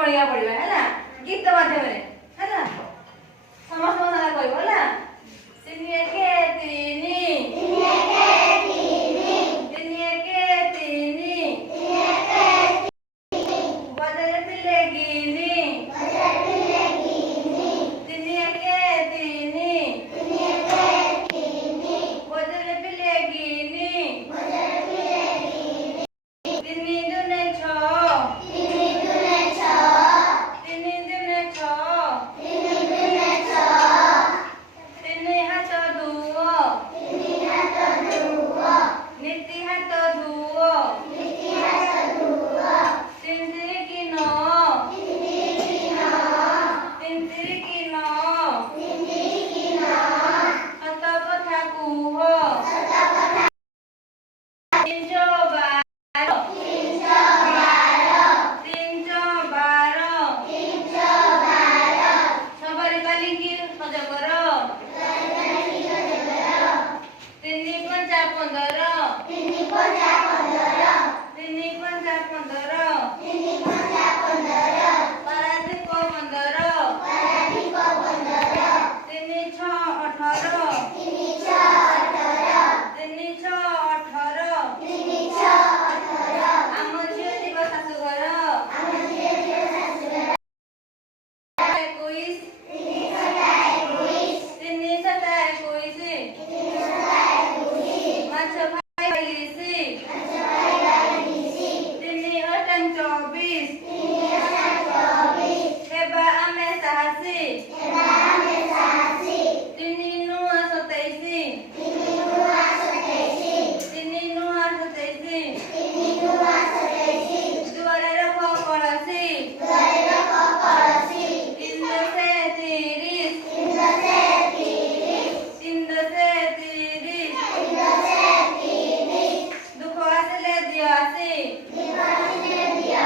पढ़िया पड़िबा हैला गीत माध्यम रे हैला समस्त सारा कहबो हैला तिनि एके तिनि तिनि एके तिनि बजरे पिले गिनी तिनि एके तिनि बजरे पिले गिनी तिनि दुने छ तिनि दुने छ तिनि हात धुओ नीति हात धुओ तिनतिरि किन तिनतिरि किन सत कथा कुह तिनचो बार तिनचो बार सबरी पालिकी सज कर तिनि पंचा 15 तिनि पंचा 15 पारादीप 15 तिनि छ 18 तिनि छ 18 आम झियो जीव शाशुघर 21 तिनि सता 21 माछ भाई 22 तिनि अष्टम 24